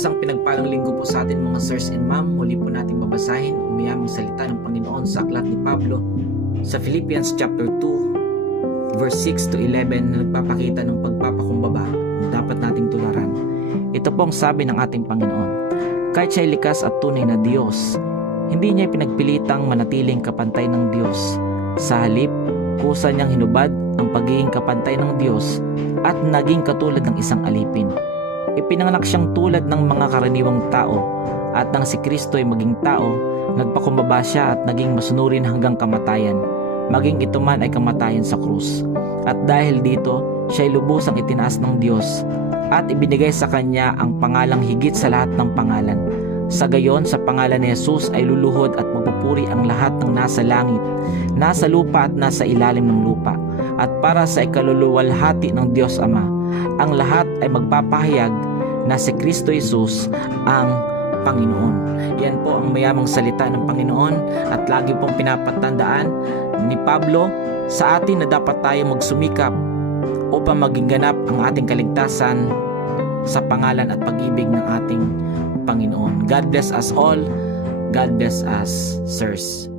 Isang pinagpalang linggo po sa atin mga sirs and ma'am. Muli po natin babasahin ang mayamang salita ng Panginoon sa aklat ni Pablo sa Philippians chapter 2 verse 6 to 11 na nagpapakita ng pagpapakumbaba na dapat nating tularan. Ito pong sabi ng ating Panginoon: kahit siya'y likas at tunay na Diyos, hindi niya pinagpilitang manatiling kapantay ng Diyos. Sa halip, kusa niyang hinubad ang pagiging kapantay ng Diyos at naging katulad ng isang alipin. Ipinanganak siyang tulad ng mga karaniwang tao, at nang si Kristo ay maging tao, nagpakumbaba siya at naging masunurin hanggang kamatayan, maging ito man ay kamatayan sa krus. At dahil dito, siya ay lubusang itinaas ng Diyos at ibinigay sa kanya ang pangalang higit sa lahat ng pangalan. Sa gayon, sa pangalan ni Jesus ay luluhod at magpupuri ang lahat ng nasa langit, nasa lupa at nasa ilalim ng lupa. At para sa ikaluluwalhati ng Diyos Ama, ang lahat ay magpapahayag na si Kristo Jesus ang Panginoon. Yan po ang mayamang salita ng Panginoon, at lagi pong pinapatandaan ni Pablo sa atin na dapat tayo magsumikap upang maging ganap ang ating kaligtasan sa pangalan at pag-ibig ng ating Panginoon. God bless us all. God bless us, sirs.